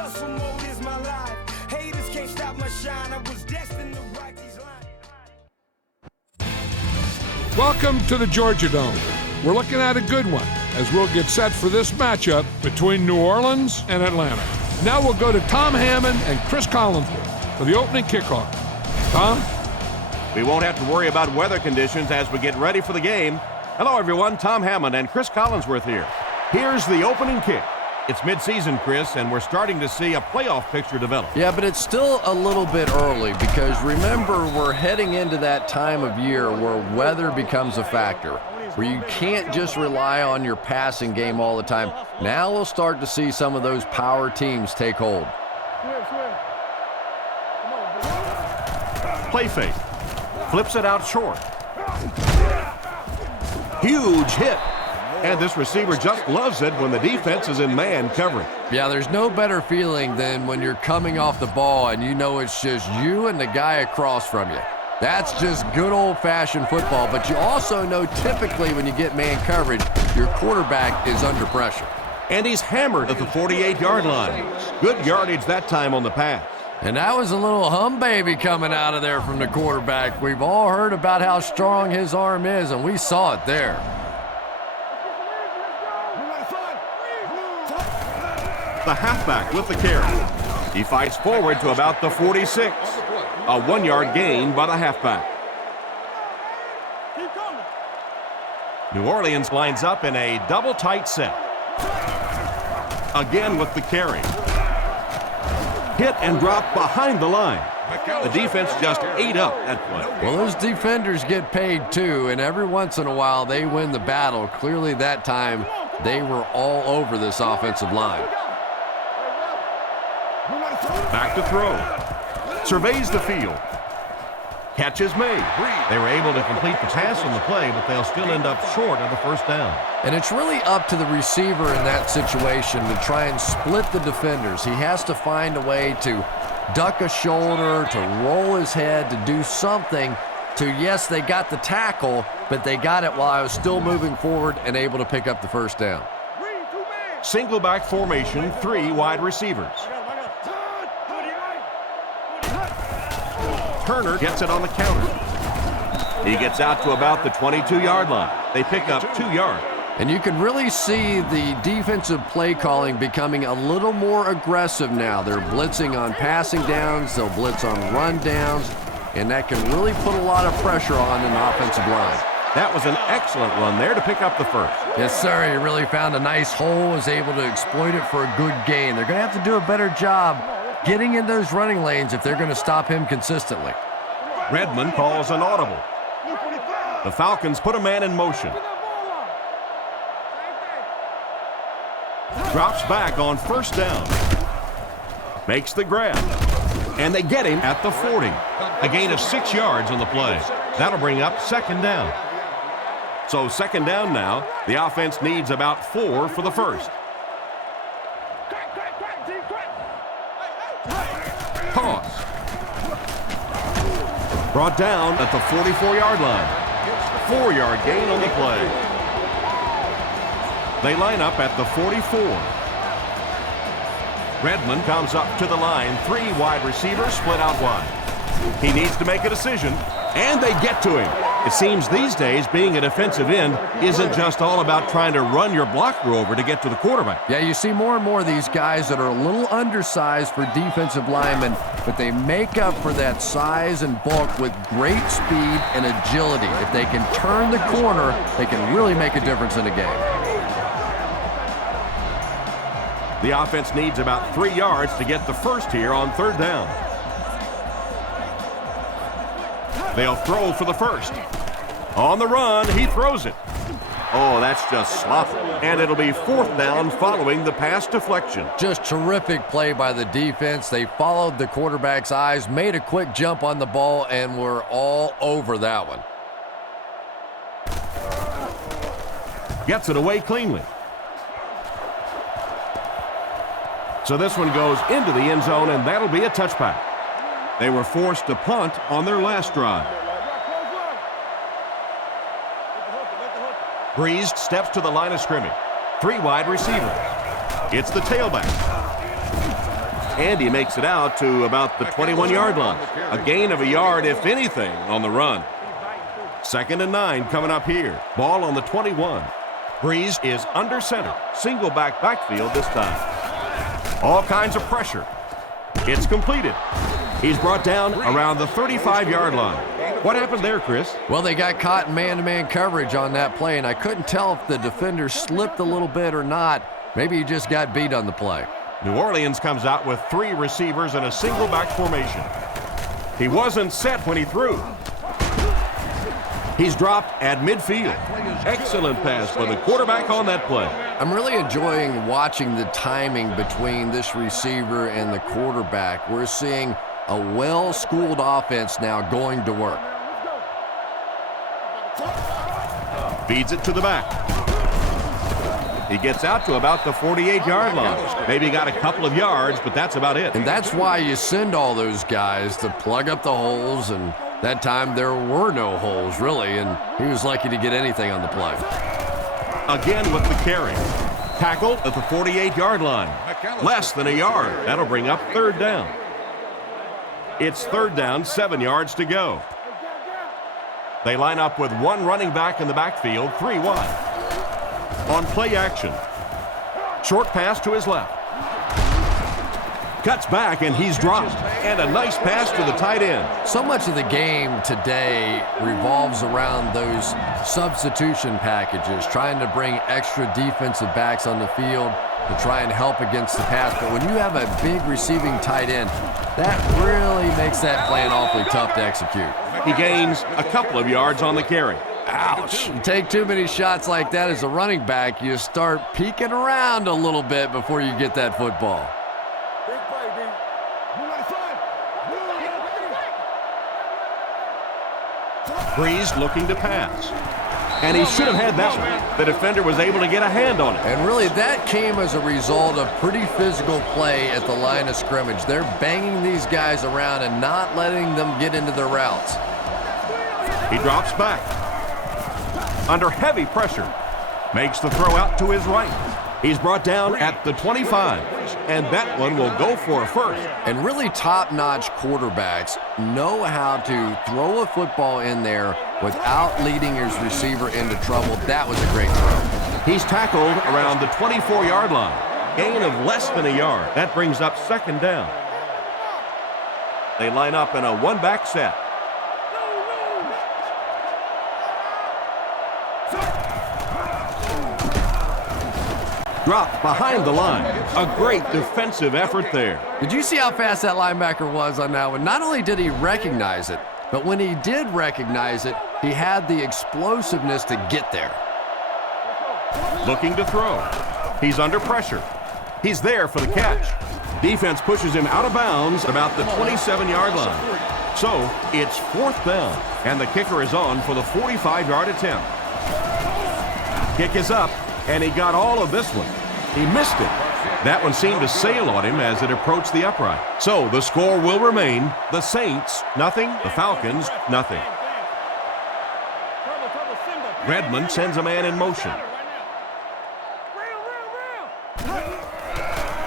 hustle mode is my life. Haters can't stop my shine. I was destined to write these lines. Welcome to the Georgia Dome. We're looking at a good one as we'll get set for this matchup between New Orleans and Atlanta. Now we'll go to Tom Hammond and Chris Collinsworth for the opening kickoff. Tom? We won't have to worry about weather conditions as we get ready for the game. Hello, everyone. Tom Hammond and Chris Collinsworth here. Here's the opening kick. It's midseason, Chris, and we're starting to see a playoff picture develop. Yeah, but it's still a little bit early because remember, we're heading into that time of year where weather becomes a factor, where you can't just rely on your passing game all the time. Now we'll start to see some of those power teams take hold. Play fake. Flips it out short. Huge hit. And this receiver just loves it when the defense is in man coverage. Yeah, there's no better feeling than when you're coming off the ball and you know it's just you and the guy across from you. That's just good old-fashioned football, but you also know typically when you get man coverage, your quarterback is under pressure. And he's hammered at the 48-yard line. Good yardage that time on the pass. And that was a little hum baby coming out of there from the quarterback. We've all heard about how strong his arm is, and we saw it there. The halfback with the carry. He fights forward to about the 46. A 1-yard gain by the halfback. New Orleans lines up in a double tight set. Again with the carry. Hit and drop behind the line. The defense just ate up that play. Well, those defenders get paid too, and every once in a while they win the battle. Clearly that time they were all over this offensive line. Back to throw. Surveys the field. Catch is made. They were able to complete the pass on the play, but they'll still end up short of the first down. And it's really up to the receiver in that situation to try and split the defenders. He has to find a way to duck a shoulder, to roll his head, to do something to, yes, they got the tackle, but they got it while I was still moving forward and able to pick up the first down. Single back formation, 3 wide receivers. Turner gets it on the counter. He gets out to about the 22-yard line. They pick up 2 yards. And you can really see the defensive play calling becoming a little more aggressive now. They're blitzing on passing downs, they'll blitz on run downs, and that can really put a lot of pressure on an offensive line. That was an excellent run there to pick up the first. Yes, sir. He really found a nice hole, was able to exploit it for a good gain. They're going to have to do a better job getting in those running lanes if they're going to stop him consistently. Redmond calls an audible. The Falcons put a man in motion. Drops back on first down. Makes the grab. And they get him at the 40. A gain of 6 yards on the play. That'll bring up second down. So second down now. The offense needs about 4 for the first. Toss. Brought down at the 44-yard line. 4-yard gain on the play. They line up at the 44. Redmond comes up to the line. 3 wide receivers split out wide. He needs to make a decision, and they get to him. It seems these days being a defensive end isn't just all about trying to run your blocker over to get to the quarterback. Yeah, you see more and more of these guys that are a little undersized for defensive linemen, but they make up for that size and bulk with great speed and agility. If they can turn the corner, they can really make a difference in a game. The offense needs about 3 yards to get the first here on third down. They'll throw for the first. On the run, he throws it. Oh, that's just sloppy. And it'll be fourth down following the pass deflection. Just terrific play by the defense. They followed the quarterback's eyes, made a quick jump on the ball, and were all over that one. Gets it away cleanly. So this one goes into the end zone, and that'll be a touchback. They were forced to punt on their last drive. Breeze steps to the line of scrimmage. 3 wide receivers. It's the tailback. And he makes it out to about the 21-yard line. A gain of a yard, if anything, on the run. 2nd and 9 coming up here. Ball on the 21. Breeze is under center. Single backfield this time. All kinds of pressure. It's completed. He's brought down around the 35-yard line. What happened there, Chris? Well, they got caught in man-to-man coverage on that play, and I couldn't tell if the defender slipped a little bit or not. Maybe he just got beat on the play. New Orleans comes out with 3 receivers in a single back formation. He wasn't set when he threw. He's dropped at midfield. Excellent pass by the quarterback on that play. I'm really enjoying watching the timing between this receiver and the quarterback. We're seeing a well-schooled offense now going to work. Feeds it to the back. He gets out to about the 48-yard line. Maybe got a couple of yards, but that's about it. And that's why you send all those guys to plug up the holes, and that time there were no holes, really, and he was lucky to get anything on the play. Again with the carry. Tackled at the 48-yard line. Less than a yard. That'll bring up 3rd down. It's 3rd down, 7 yards to go. They line up with 1 running back in the backfield, 3 wide. On play action. Short pass to his left. Cuts back, and he's dropped. And a nice pass to the tight end. So much of the game today revolves around those substitution packages, trying to bring extra defensive backs on the field to try and help against the pass. But when you have a big receiving tight end, that really makes that plan awfully tough to execute. He gains a couple of yards on the carry. Ouch. You take too many shots like that as a running back, you start peeking around a little bit before you get that football. Breeze looking to pass. And he should have had that one. The defender was able to get a hand on it. And really, that came as a result of pretty physical play at the line of scrimmage. They're banging these guys around and not letting them get into their routes. He drops back. Under heavy pressure. Makes the throw out to his right. He's brought down at the 25. And that one will go for a first. And really top-notch quarterbacks know how to throw a football in there without leading his receiver into trouble. That was a great throw. He's tackled around the 24-yard line. Gain of less than a yard. That brings up 2nd down. They line up in a one-back set. Dropped behind the line. A great defensive effort there. Did you see how fast that linebacker was on that one? Not only did he recognize it, but when he did recognize it, he had the explosiveness to get there. Looking to throw. He's under pressure. He's there for the catch. Defense pushes him out of bounds about the 27-yard line. So it's 4th down, and the kicker is on for the 45-yard attempt. Kick is up, and he got all of this one. He missed it. That one seemed to sail on him as it approached the upright. So the score will remain the Saints, nothing, the Falcons, nothing. Redmond sends a man in motion.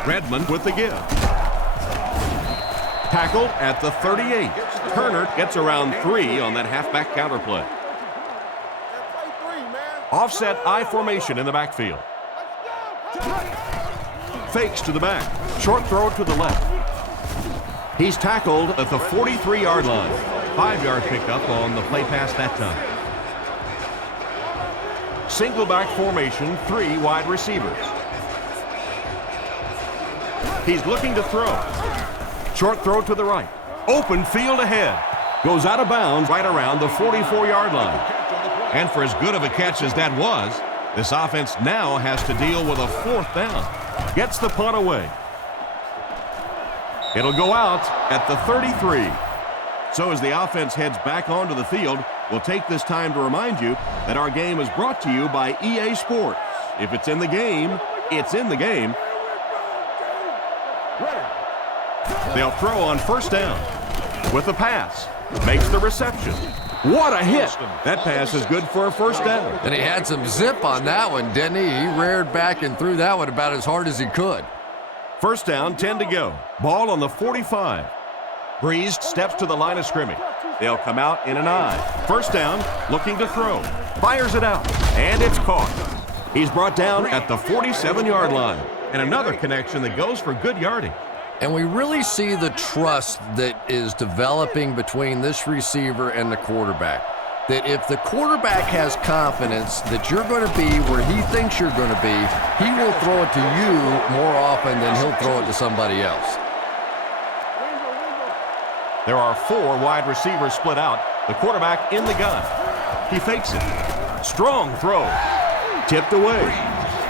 Redmond with the give. Tackled at the 38. Turner gets around 3 on that halfback counterplay. Offset I formation in the backfield. Fakes to the back. Short throw to the left. He's tackled at the 43-yard line. 5-yard pickup on the play pass that time. Single back formation, 3 wide receivers. He's looking to throw. Short throw to the right. Open field ahead. Goes out of bounds right around the 44-yard line. And for as good of a catch as that was, this offense now has to deal with a 4th down. Gets the punt away. It'll go out at the 33. So as the offense heads back onto the field, we'll take this time to remind you that our game is brought to you by EA Sports. If it's in the game, it's in the game. They'll throw on 1st down with the pass. Makes the reception. What a hit. That pass is good for a 1st down. And he had some zip on that one, didn't he? He reared back and threw that one about as hard as he could. First down, 10 to go. Ball on the 45. Breeze steps to the line of scrimmage. They'll come out in an I. First down, looking to throw. Fires it out, and it's caught. He's brought down at the 47-yard line. And another connection that goes for good yardage. And we really see the trust that is developing between this receiver and the quarterback. That if the quarterback has confidence that you're going to be where he thinks you're going to be, he will throw it to you more often than he'll throw it to somebody else. There are 4 wide receivers split out. The quarterback in the gun. He fakes it. Strong throw. Tipped away.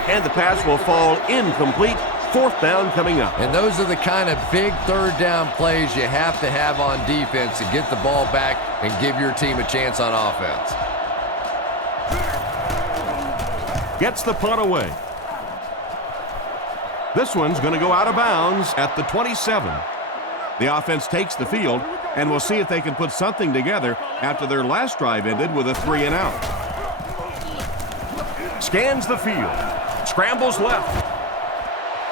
And the pass will fall incomplete. Fourth down coming up. And those are the kind of big third down plays you have to have on defense to get the ball back and give your team a chance on offense. Gets the punt away. This one's going to go out of bounds at the 27. The offense takes the field, and we'll see if they can put something together after their last drive ended with a 3-and-out. Scans the field. Scrambles left.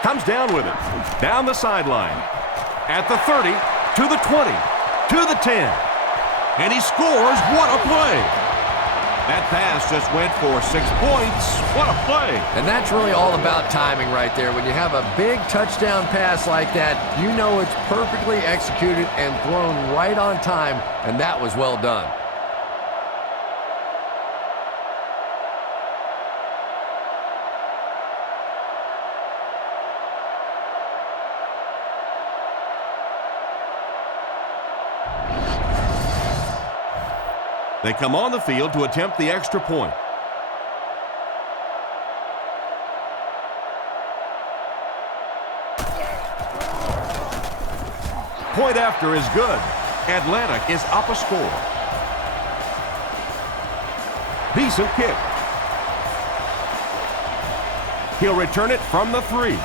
Comes down with it. Down the sideline. At the 30, to the 20, to the 10. And he scores. What a play. That pass just went for 6 points. What a play. And that's really all about timing right there. When you have a big touchdown pass like that, you know it's perfectly executed and thrown right on time, and that was well done. They come on the field to attempt the extra point. Point after is good. Atlanta is up a score. Decent kick. He'll return it from the 3.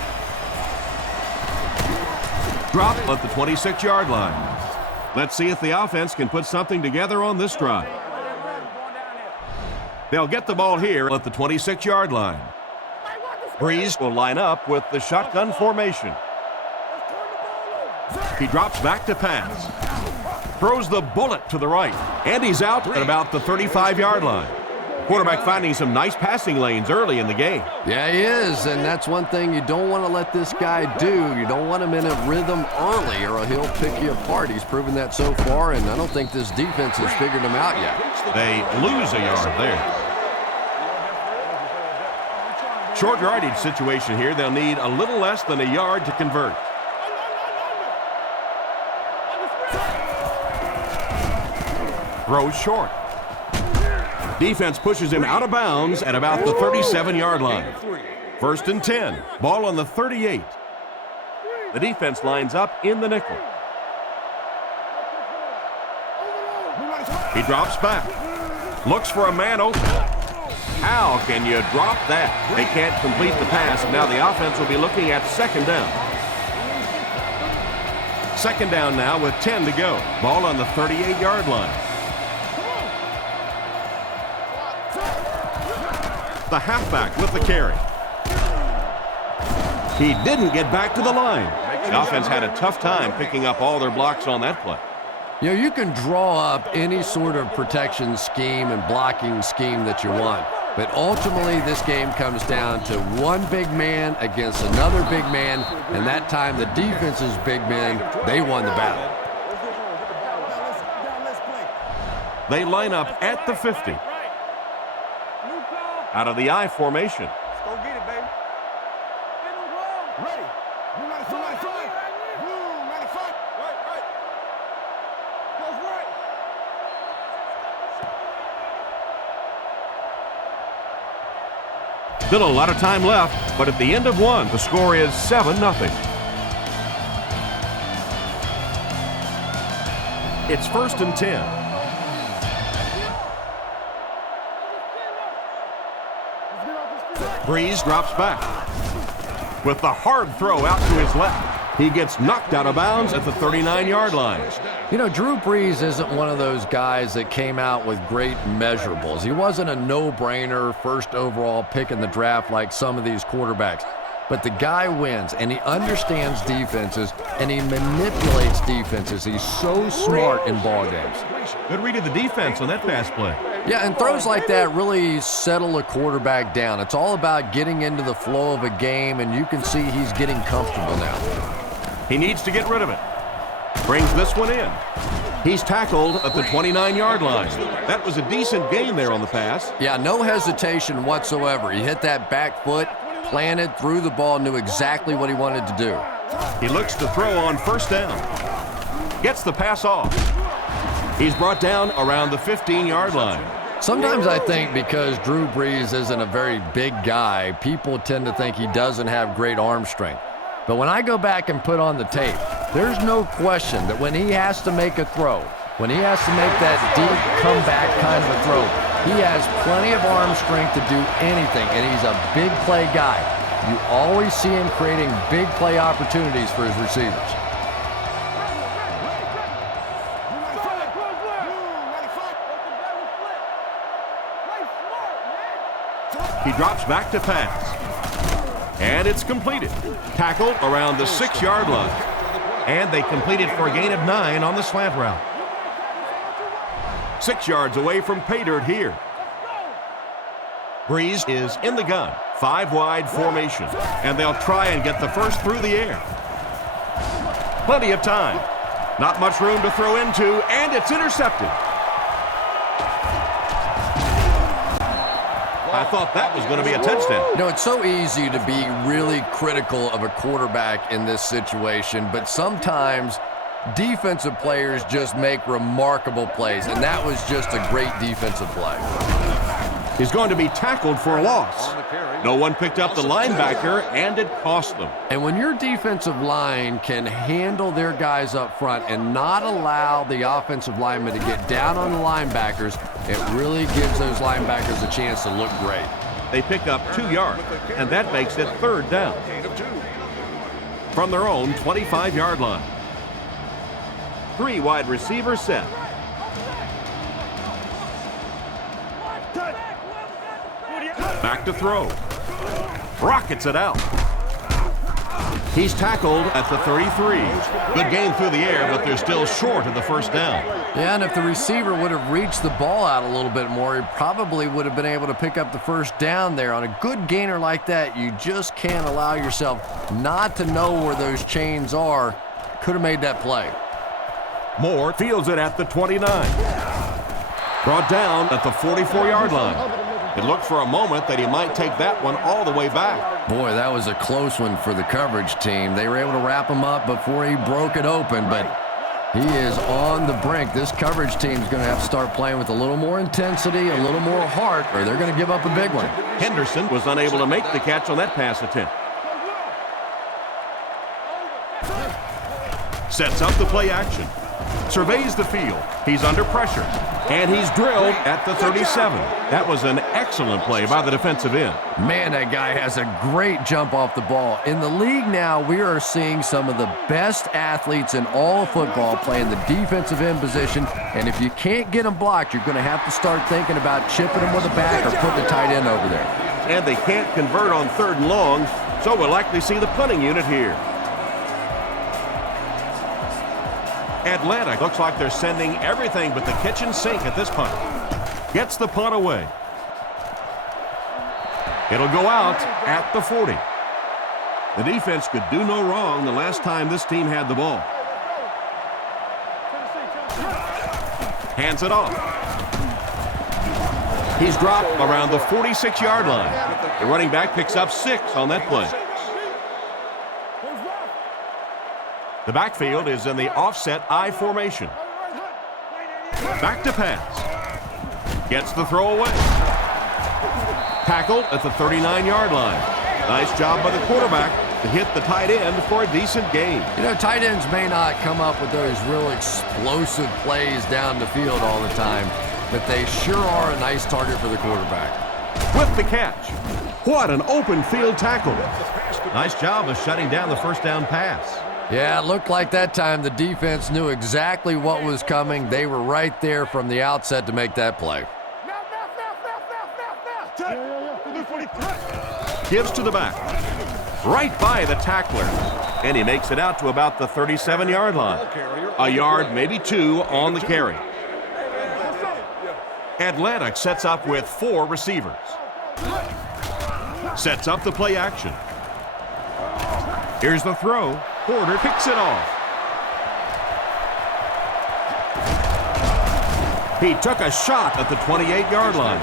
Drop at the 26-yard line. Let's see if the offense can put something together on this drive. They'll get the ball here at the 26-yard line. Breeze will line up with the shotgun formation. He drops back to pass. Throws the bullet to the right. And he's out at about the 35-yard line. Quarterback finding some nice passing lanes early in the game. Yeah, he is, and that's one thing you don't want to let this guy do. You don't want him in a rhythm early or he'll pick you apart. He's proven that so far, and I don't think this defense has figured him out yet. They lose a yard there. Short yardage situation here. They'll need a little less than a yard to convert. Throws short. Defense pushes him out of bounds at about the 37-yard line. First and 10. Ball on the 38. The defense lines up in the nickel. He drops back. Looks for a man open. How can you drop that? They can't complete the pass. Now the offense will be looking at second down. Second down now with 10 to go. Ball on the 38-yard line. The halfback with the carry. He didn't get back to the line. The offense had a tough time picking up all their blocks on that play. You know, you can draw up any sort of protection scheme and blocking scheme that you want. But ultimately, this game comes down to one big man against another big man. And that time, the defense's big men, they won the battle. They line up at the 50. Out of the I formation. Let's go get it, baby. Ready. Right. Goes right. Still a lot of time left, but at the end of one, the score is 7-0. It's first and 10. Breeze drops back. With the hard throw out to his left. He gets knocked out of bounds at the 39-yard line. You know, Drew Brees isn't one of those guys that came out with great measurables. He wasn't a no-brainer first overall pick in the draft like some of these quarterbacks. but the guy wins, and he understands defenses, and he manipulates defenses. He's so smart in ball games. Good read of the defense on that pass play. Yeah, and throws like that really settle a quarterback down. It's all about getting into the flow of a game, and you can see he's getting comfortable now. He needs to get rid of it. Brings this one in. He's tackled at the 29-yard line. That was a decent gain there on the pass. Yeah, no hesitation whatsoever. He hit that back foot, planted, threw the ball, knew exactly what he wanted to do. He looks to throw on first down. Gets the pass off. He's brought down around the 15-yard line. Sometimes I think because Drew Brees isn't a very big guy, people tend to think he doesn't have great arm strength. But when I go back and put on the tape, there's no question that when he has to make a throw, when he has to make that deep comeback kind of a throw, he has plenty of arm strength to do anything, and he's a big play guy. You always see him creating big play opportunities for his receivers. He drops back to pass. And it's completed. Tackled around the 6-yard line. And they completed for a gain of 9 on the slant route. 6 yards away from pay dirt here. Brees is in the gun. 5-wide formation. And they'll try and get the first through the air. Plenty of time. Not much room to throw into, and it's intercepted. I thought that was going to be a touchdown. You know, it's so easy to be really critical of a quarterback in this situation, but sometimes defensive players just make remarkable plays, and that was just a great defensive play. He's going to be tackled for a loss. No one picked up the linebacker, and it cost them. And when your defensive line can handle their guys up front and not allow the offensive linemen to get down on the linebackers, it really gives those linebackers a chance to look great. They pick up 2 yards, and that makes it 3rd down. From their own 25-yard line. 3 wide receivers set. Back to throw. Rockets it out. He's tackled at the 33. Good game through the air, but they're still short of the first down. Yeah, and if the receiver would have reached the ball out a little bit more, he probably would have been able to pick up the first down there. On a good gainer like that, you just can't allow yourself not to know where those chains are. Could have made that play. Moore fields it at the 29. Brought down at the 44-yard line. It looked for a moment that he might take that one all the way back. Boy, that was a close one for the coverage team. They were able to wrap him up before he broke it open, but he is on the brink. This coverage team is going to have to start playing with a little more intensity, a little more heart, or they're going to give up a big one. Henderson was unable to make the catch on that pass attempt. Sets up the play action. Surveys the field. He's under pressure. And he's drilled at the 37. That was an excellent play by the defensive end. Man, that guy has a great jump off the ball. In the league now, we are seeing some of the best athletes in all of football playing the defensive end position. And if you can't get them blocked, you're going to have to start thinking about chipping them with a back or putting a tight end over there. And they can't convert on 3rd and long, so we'll likely see the punting unit here. Atlanta looks like they're sending everything but the kitchen sink at this punt. Gets the punt away. It'll go out at the 40. The defense could do no wrong the last time this team had the ball. Hands it off. He's dropped around the 46-yard line. The running back picks up 6 on that play. The backfield is in the offset I formation. Back to pass. Gets the throw away. Tackled at the 39-yard line. Nice job by the quarterback to hit the tight end for a decent gain. You know, tight ends may not come up with those real explosive plays down the field all the time, but they sure are a nice target for the quarterback. With the catch. What an open field tackle. Nice job of shutting down the first down pass. Yeah, it looked like that time the defense knew exactly what was coming. They were right there from the outset to make that play. Gives to the back. right by the tackler. And he makes it out to about the 37-yard line. A yard, maybe two, on the carry. Atlanta sets up with 4 receivers. Sets up the play action. Here's the throw. Porter picks it off. He took a shot at the 28-yard line.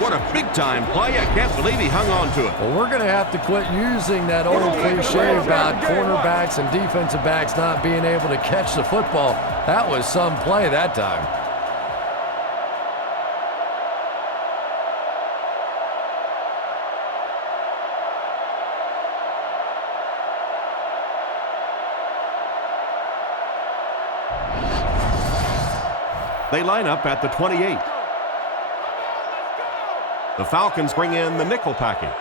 What a big-time play. I can't believe he hung on to it. Well, we're going to have to quit using that old cliche about cornerbacks and defensive backs not being able to catch the football. That was some play that time. They line up at the 28. The Falcons bring in the nickel package.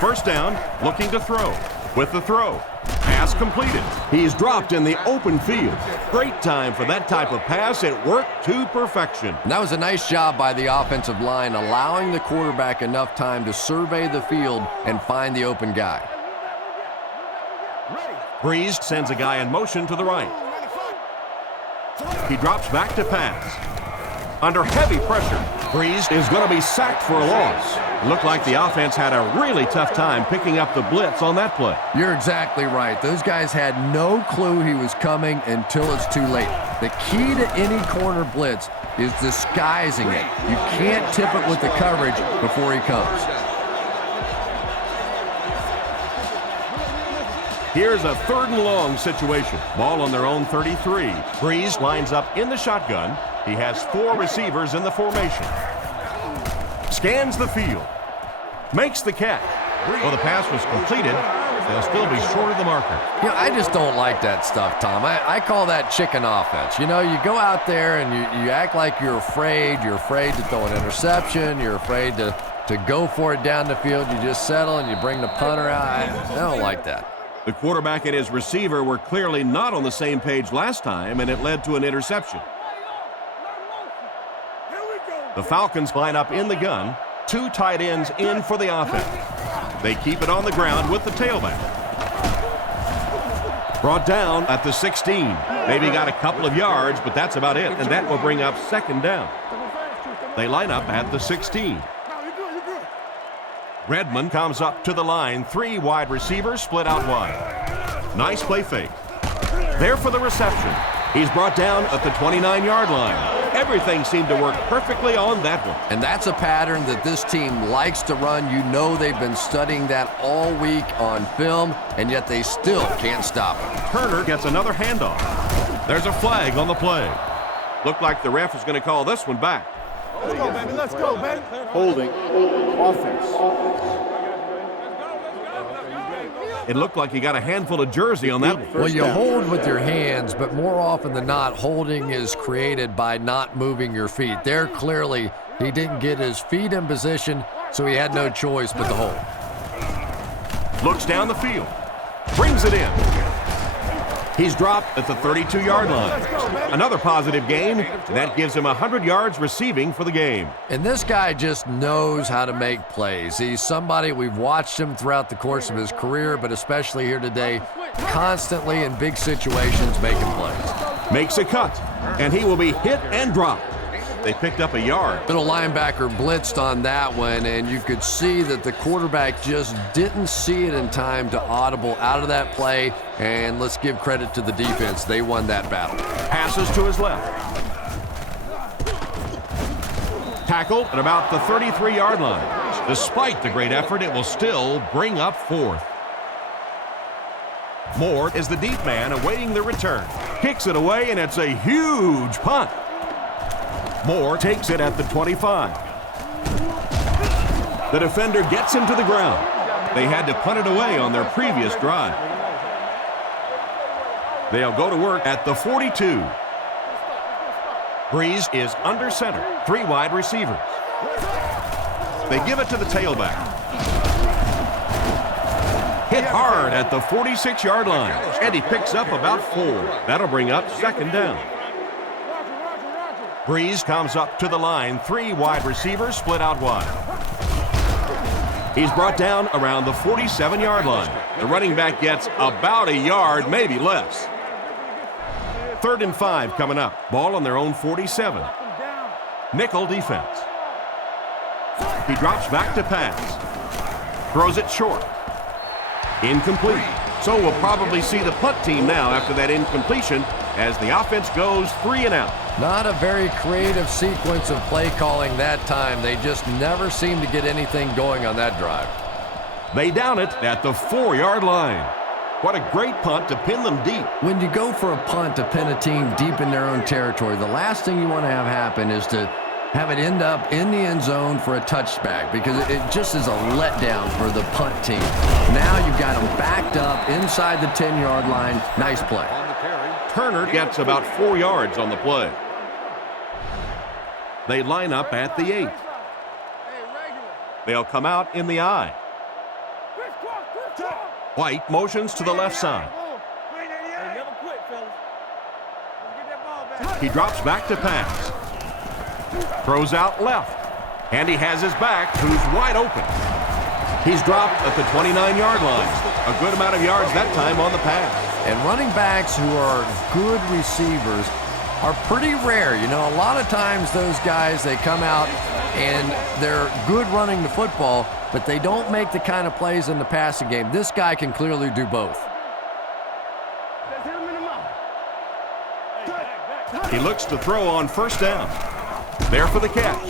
First down, looking to throw. With the throw. Pass completed. He's dropped in the open field. Great time for that type of pass. It worked to perfection. And that was a nice job by the offensive line, allowing the quarterback enough time to survey the field and find the open guy. Breeze sends a guy in motion to the right. He drops back to pass. Under heavy pressure, Breeze is going to be sacked for a loss. Looked like the offense had a really tough time picking up the blitz on that play. You're exactly right. Those guys had no clue he was coming until it's too late. The key to any corner blitz is disguising it. You can't tip it with the coverage before he comes. Here's a 3rd and long situation. Ball on their own 33. Breeze lines up in the shotgun. He has 4 receivers in the formation. Scans the field. Makes the catch. Well, the pass was completed. They'll still be short of the marker. You know, I just don't like that stuff, Tom. I call that chicken offense. You know, you go out there and you act like you're afraid. You're afraid to throw an interception. You're afraid to go for it down the field. You just settle and you bring the punter out. I don't like that. The quarterback and his receiver were clearly not on the same page last time, and it led to an interception. The Falcons line up in the gun. 2 tight ends in for the offense. They keep it on the ground with the tailback. Brought down at the 16. Maybe got a couple of yards, but that's about it, and that will bring up 2nd down. They line up at the 16. Redmond comes up to the line. 3 wide receivers split out wide. Nice play fake. There for the reception. He's brought down at the 29-yard line. Everything seemed to work perfectly on that one. And that's a pattern that this team likes to run. You know they've been studying that all week on film, and yet they still can't stop it. Turner gets another handoff. There's a flag on the play. Looked like the ref is going to call this one back. Let's go, baby. Let's go, baby. Holding. Offense. It looked like he got a handful of jersey on that one. Well, you hold with your hands, but more often than not, holding is created by not moving your feet. There, clearly, he didn't get his feet in position, so he had no choice but to hold. Looks down the field. Brings it in. He's dropped at the 32-yard line. Another positive gain, and that gives him 100 yards receiving for the game. And this guy just knows how to make plays. He's somebody, we've watched him throughout the course of his career, but especially here today, constantly in big situations making plays. Makes a cut, and he will be hit and dropped. They picked up a yard. Little linebacker blitzed on that one, and you could see that the quarterback just didn't see it in time to audible out of that play, and let's give credit to the defense. They won that battle. Passes to his left. Tackled at about the 33-yard line. Despite the great effort, it will still bring up 4th. Moore is the deep man awaiting the return. Kicks it away, and it's a huge punt. Moore takes it at the 25. The defender gets him to the ground. They had to punt it away on their previous drive. They'll go to work at the 42. Breeze is under center. 3 wide receivers. They give it to the tailback. Hit hard at the 46-yard line. And he picks up about 4. That'll bring up 2nd down. Breeze comes up to the line. 3 wide receivers split out wide. He's brought down around the 47-yard line. The running back gets about a yard, maybe less. 3rd and 5 coming up. Ball on their own 47. Nickel defense. He drops back to pass. Throws it short. Incomplete. So we'll probably see the punt team now after that incompletion as the offense goes 3 and out. Not a very creative sequence of play calling that time. They just never seem to get anything going on that drive. They down it at the 4-yard line. What a great punt to pin them deep. When you go for a punt to pin a team deep in their own territory, the last thing you want to have happen is to have it end up in the end zone for a touchback, because it just is a letdown for the punt team. Now you've got them backed up inside the 10-yard line. Nice play. Turner gets about 4 yards on the play. They line up at the 8. They'll come out in the I. White motions to the left side. He drops back to pass. Throws out left. And he has his back, who's wide open. He's dropped at the 29-yard line. A good amount of yards that time on the pass. And running backs who are good receivers are pretty rare. You know, a lot of times those guys, they come out and they're good running the football, but they don't make the kind of plays in the passing game. This guy can clearly do both. He looks to throw on 1st down. There for the catch.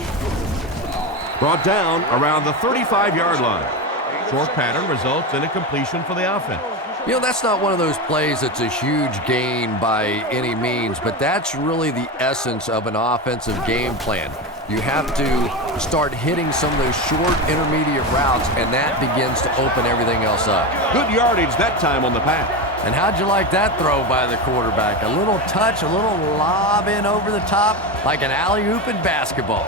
Brought down around the 35-yard line. Short pattern results in a completion for the offense. You know, that's not one of those plays that's a huge gain by any means, but that's really the essence of an offensive game plan. You have to start hitting some of those short intermediate routes, and that begins to open everything else up. Good yardage that time on the pass. And how'd you like that throw by the quarterback? A little touch, a little lob in over the top, like an alley-oop in basketball.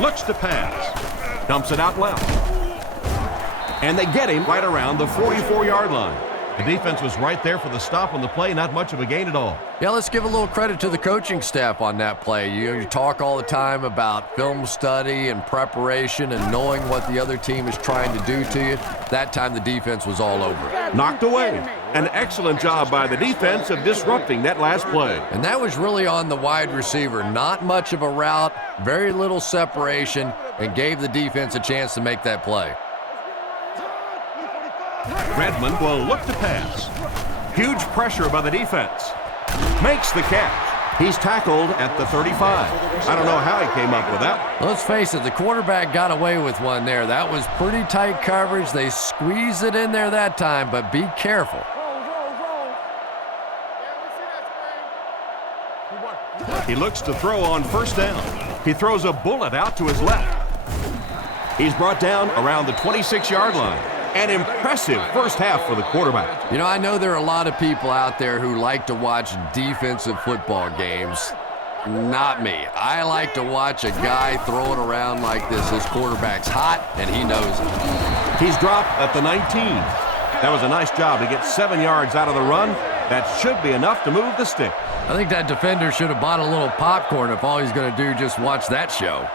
Looks to pass. Dumps it out left. And they get him right around the 44-yard line. The defense was right there for the stop on the play, not much of a gain at all. Yeah, let's give a little credit to the coaching staff on that play. You talk all the time about film study and preparation and knowing what the other team is trying to do to you. That time the defense was all over it. Knocked away. An excellent job by the defense of disrupting that last play. And that was really on the wide receiver. Not much of a route, very little separation, and gave the defense a chance to make that play. Redmond will look to pass. Huge pressure by the defense. Makes the catch. He's tackled at the 35. I don't know how he came up with that. Let's face it, the quarterback got away with one there. That was pretty tight coverage. They squeezed it in there that time, but be careful. He looks to throw on 1st down. He throws a bullet out to his left. He's brought down around the 26-yard line. An impressive first half for the quarterback. You know, I know there are a lot of people out there who like to watch defensive football games. Not me. I like to watch a guy throw it around like this. His quarterback's hot, and he knows it. He's dropped at the 19. That was a nice job to get 7 yards out of the run. That should be enough to move the stick. I think that defender should have bought a little popcorn if all he's going to do just watch that show.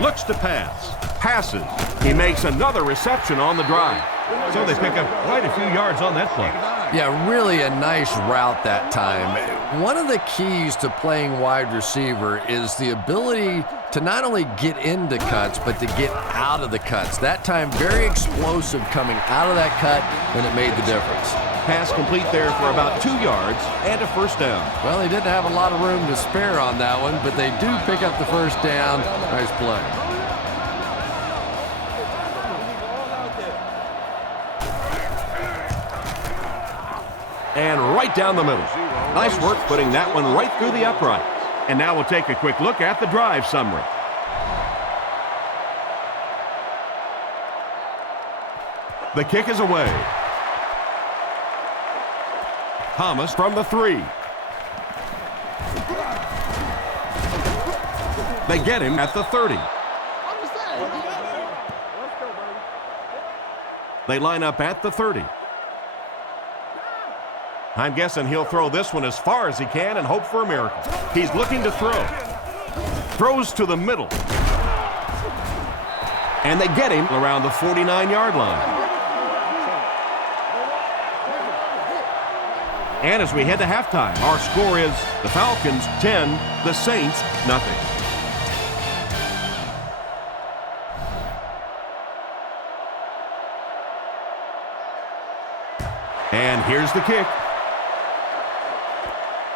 Looks to pass. Passes. He makes another reception on the drive. So they pick up quite a few yards on that play. Yeah, really a nice route that time. One of the keys to playing wide receiver is the ability to not only get into cuts, but to get out of the cuts. That time, very explosive coming out of that cut, and it made the difference. Pass complete there for about 2 yards and a 1st down. Well, they didn't have a lot of room to spare on that one, but they do pick up the 1st down. Nice play. And right down the middle. Nice work putting that one right through the upright. And now we'll take a quick look at the drive summary. The kick is away. Thomas from the 3. They get him at the 30. They line up at the 30. I'm guessing he'll throw this one as far as he can and hope for a miracle. He's looking to throw. Throws to the middle. And they get him around the 49-yard line. And as we head to halftime, our score is the Falcons 10, the Saints nothing. And here's the kick.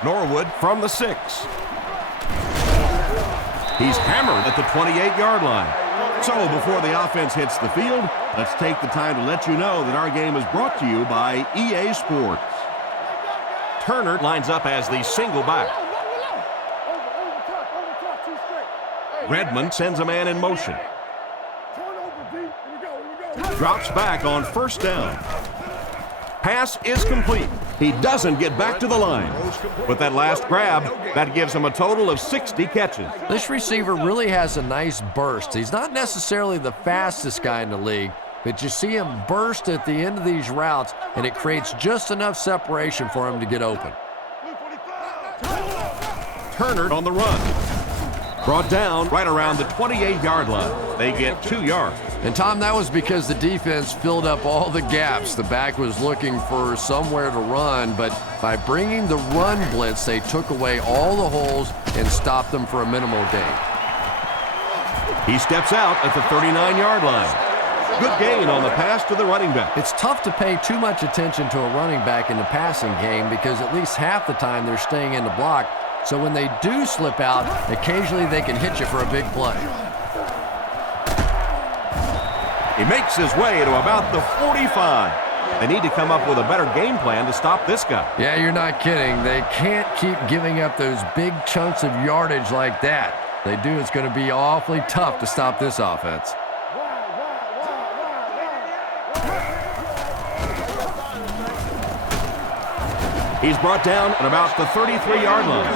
Norwood from the 6. He's hammered at the 28-yard line. So before the offense hits the field, let's take the time to let you know that our game is brought to you by EA Sports. Turner lines up as the single back. Redmond sends a man in motion. Drops back on first down. Pass is complete. He doesn't get back to the line. With that last grab, that gives him a total of 60 catches. This receiver really has a nice burst. He's not necessarily the fastest guy in the league, but you see him burst at the end of these routes, and it creates just enough separation for him to get open. Turner on the run. Brought down right around the 28-yard line. They get 2 yards. And, Tom, that was because the defense filled up all the gaps. The back was looking for somewhere to run, but by bringing the run blitz, they took away all the holes and stopped them for a minimal gain. He steps out at the 39-yard line. Good gain on the pass to the running back. It's tough to pay too much attention to a running back in the passing game because at least half the time they're staying in the block. So when they do slip out, occasionally they can hit you for a big play. He makes his way to about the 45. They need to come up with a better game plan to stop this guy. Yeah, you're not kidding. They can't keep giving up those big chunks of yardage like that. If they do, it's going to be awfully tough to stop this offense. He's brought down at about the 33-yard line.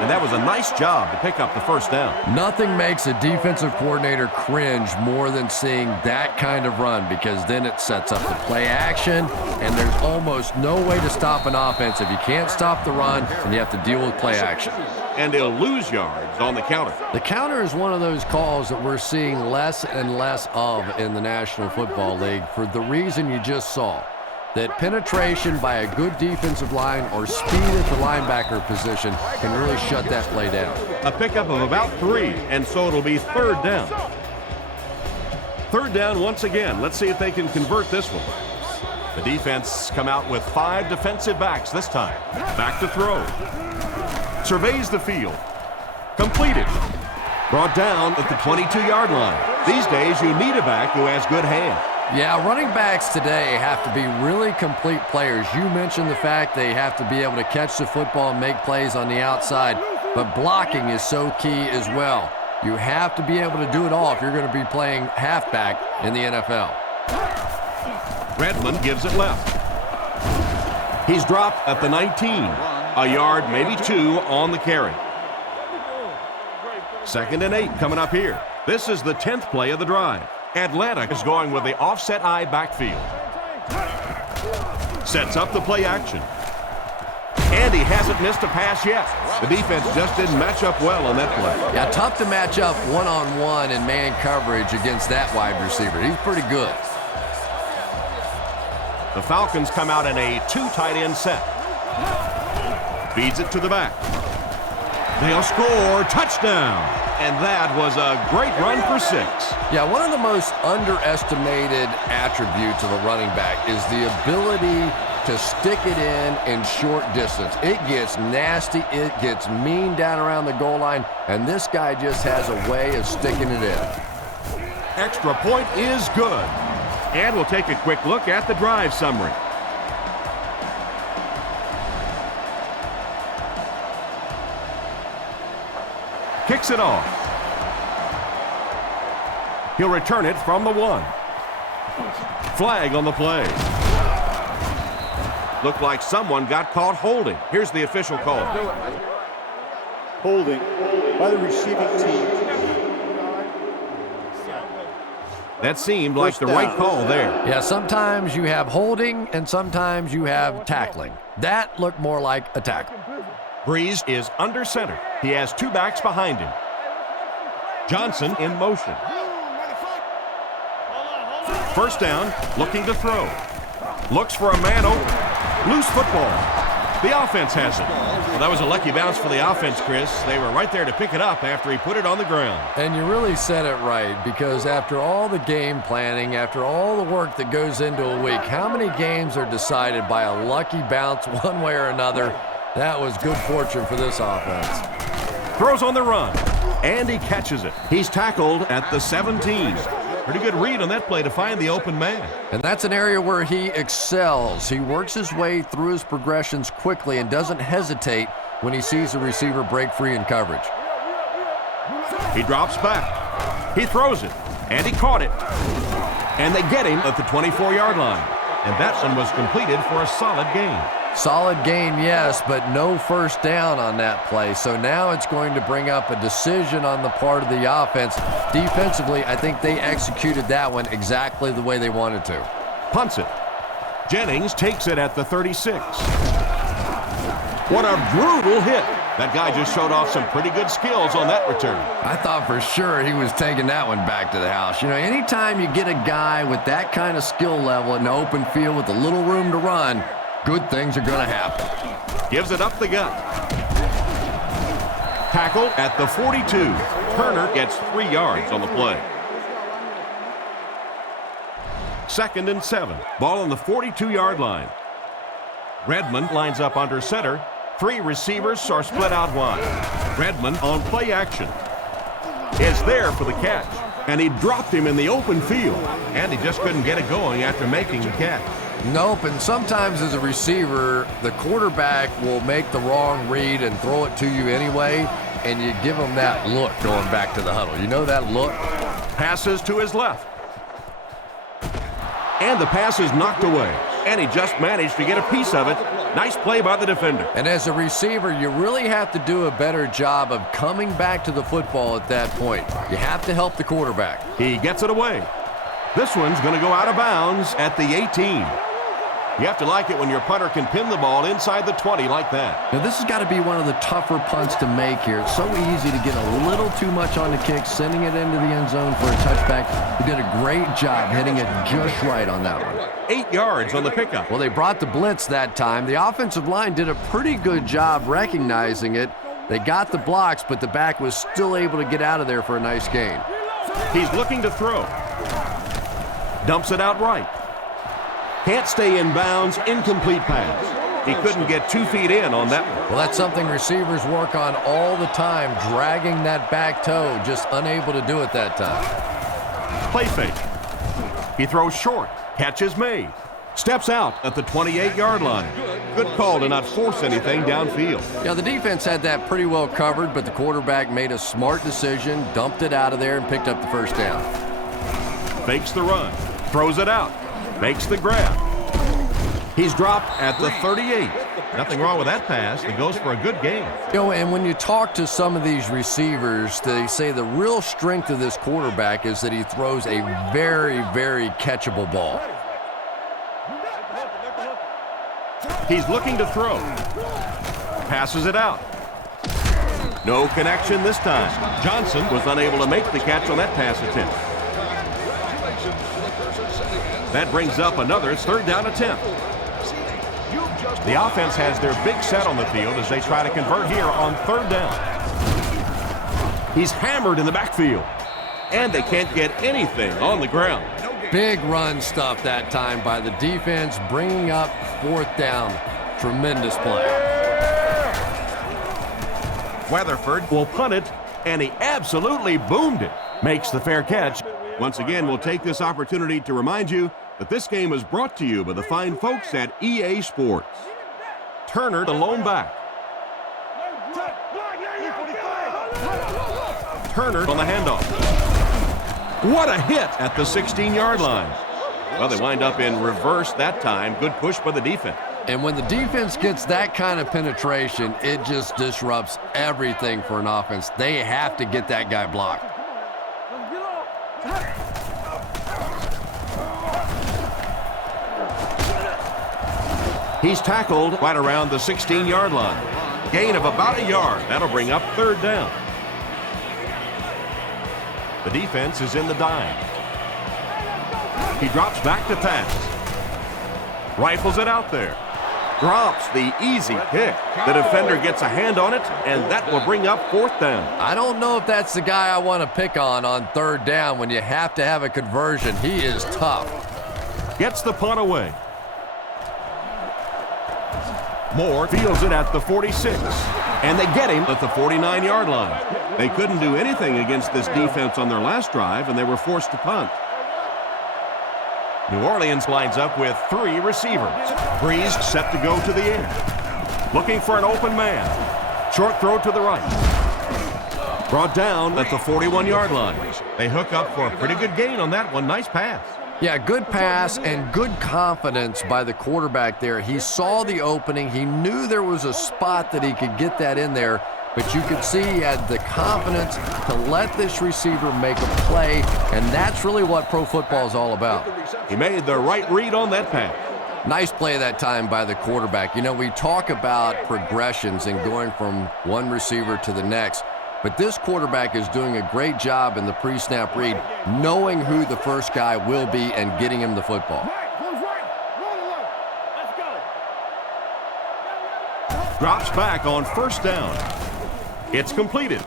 And that was a nice job to pick up the first down. Nothing makes a defensive coordinator cringe more than seeing that kind of run, because then it sets up the play action, and there's almost no way to stop an offense if you can't stop the run and you have to deal with play action. And he'll lose yards on the counter. The counter is one of those calls that we're seeing less and less of in the National Football League for the reason you just saw. That penetration by a good defensive line or speed at the linebacker position can really shut that play down. A pickup of about 3, and so it'll be third down. Third down once again. Let's see if they can convert this one. The defense come out with 5 defensive backs this time. Back to throw. Surveys the field. Completed. Brought down at the 22-yard line. These days, you need a back who has good hands. Yeah, running backs today have to be really complete players. You mentioned the fact they have to be able to catch the football and make plays on the outside, but blocking is so key as well. You have to be able to do it all if you're going to be playing halfback in the NFL. Redmond gives it left. He's dropped at the 19. A yard, maybe 2 on the carry. 2nd and 8 coming up here. This is the 10th play of the drive. Atlanta is going with the offset eye backfield. Sets up the play action. And he hasn't missed a pass yet. The defense just didn't match up well on that play. Yeah, tough to match up one-on-one in man coverage against that wide receiver. He's pretty good. The Falcons come out in a 2 tight end set. Feeds it to the back. They'll score. Touchdown. And that was a great run for 6. Yeah, one of the most underestimated attributes of a running back is the ability to stick it in short distance. It gets nasty. It gets mean down around the goal line, and this guy just has a way of sticking it in. Extra point is good. And we'll take a quick look at the drive summary. Kicks it off. He'll return it from the 1. Flag on the play. Looked like someone got caught holding. Here's the official call. Holding by the receiving team. That seemed like the right call there. Yeah, sometimes you have holding and sometimes you have tackling. That looked more like a tackle. Breeze is under center. He has two backs behind him. Johnson in motion. First down, looking to throw. Looks for a man open. Loose football. The offense has it. Well, that was a lucky bounce for the offense, Chris. They were right there to pick it up after he put it on the ground. And you really said it right, because after all the game planning, after all the work that goes into a week, how many games are decided by a lucky bounce one way or another? That was good fortune for this offense. Throws on the run, and he catches it. He's tackled at the 17. Pretty good read on that play to find the open man. And that's an area where he excels. He works his way through his progressions quickly and doesn't hesitate when he sees the receiver break free in coverage. He drops back. He throws it, and he caught it. And they get him at the 24-yard line. And that one was completed for a solid gain. Solid gain, yes, but no first down on that play. So now it's going to bring up a decision on the part of the offense. Defensively, I think they executed that one exactly the way they wanted to. Punts it. Jennings takes it at the 36. What a brutal hit. That guy just showed off some pretty good skills on that return. I thought for sure he was taking that one back to the house. You know, anytime you get a guy with that kind of skill level in the open field with a little room to run, good things are going to happen. Gives it up the gut. Tackle at the 42. Turner gets 3 yards on the play. 2nd and 7. Ball on the 42-yard line. Redmond lines up under center. 3 receivers are split out wide. Redmond on play action is there for the catch. And he dropped him in the open field. And he just couldn't get it going after making the catch. Nope, and sometimes as a receiver, the quarterback will make the wrong read and throw it to you anyway, and you give him that look going back to the huddle. You know that look? Passes to his left. And the pass is knocked away. And he just managed to get a piece of it. Nice play by the defender. And as a receiver, you really have to do a better job of coming back to the football at that point. You have to help the quarterback. He gets it away. This one's going to go out of bounds at the 18. You have to like it when your punter can pin the ball inside the 20 like that. Now, this has got to be one of the tougher punts to make here. It's so easy to get a little too much on the kick, sending it into the end zone for a touchback. You did a great job hitting it just right on that one. 8 yards on the pickup. Well, they brought the blitz that time. The offensive line did a pretty good job recognizing it. They got the blocks, but the back was still able to get out of there for a nice gain. He's looking to throw. Dumps it out right. Can't stay in bounds, incomplete pass. He couldn't get 2 feet in on that one. Well, that's something receivers work on all the time, dragging that back toe, just unable to do it that time. Play fake. He throws short. Catch is made. Steps out at the 28-yard line. Good call to not force anything downfield. Yeah, the defense had that pretty well covered, but the quarterback made a smart decision, dumped it out of there, and picked up the first down. Fakes the run. Throws it out. Makes the grab. He's dropped at the 38. Nothing wrong with that pass. It goes for a good gain. You know, and when you talk to some of these receivers, they say the real strength of this quarterback is that he throws a very, very catchable ball. He's looking to throw. Passes it out. No connection this time. Johnson was unable to make the catch on that pass attempt. That brings up another 3rd down attempt. The offense has their big set on the field as they try to convert here on 3rd down. He's hammered in the backfield, and they can't get anything on the ground. Big run stuff that time by the defense, bringing up 4th down. Tremendous play. Weatherford will punt it, and he absolutely boomed it. Makes the fair catch. Once again, we'll take this opportunity to remind you that this game is brought to you by the fine folks at EA Sports. Turner, the lone back. Turner on the handoff. What a hit at the 16-yard line. Well, they wind up in reverse that time. Good push by the defense. And when the defense gets that kind of penetration, it just disrupts everything for an offense. They have to get that guy blocked. He's tackled right around the 16-yard line. Gain of about a yard. That'll bring up 3rd down. The defense is in the dime. He drops back to pass. Rifles it out there. Drops the easy pick. The defender gets a hand on it, and that will bring up 4th down. I don't know if that's the guy I want to pick on 3rd down when you have to have a conversion. He is tough. Gets the punt away. Moore fields it at the 46, and they get him at the 49-yard line. They couldn't do anything against this defense on their last drive, and they were forced to punt. New Orleans lines up with 3 receivers. Breeze set to go to the end. Looking for an open man. Short throw to the right. Brought down at the 41-yard line. They hook up for a pretty good gain on that one. Nice pass. Yeah, good pass and good confidence by the quarterback there. He saw the opening. He knew there was a spot that he could get that in there, but you could see he had the confidence to let this receiver make a play, and that's really what pro football is all about. He made the right read on that pass. Nice play that time by the quarterback. You know, we talk about progressions and going from one receiver to the next, but this quarterback is doing a great job in the pre-snap read, knowing who the first guy will be and getting him the football. Drops back on 1st down. It's completed.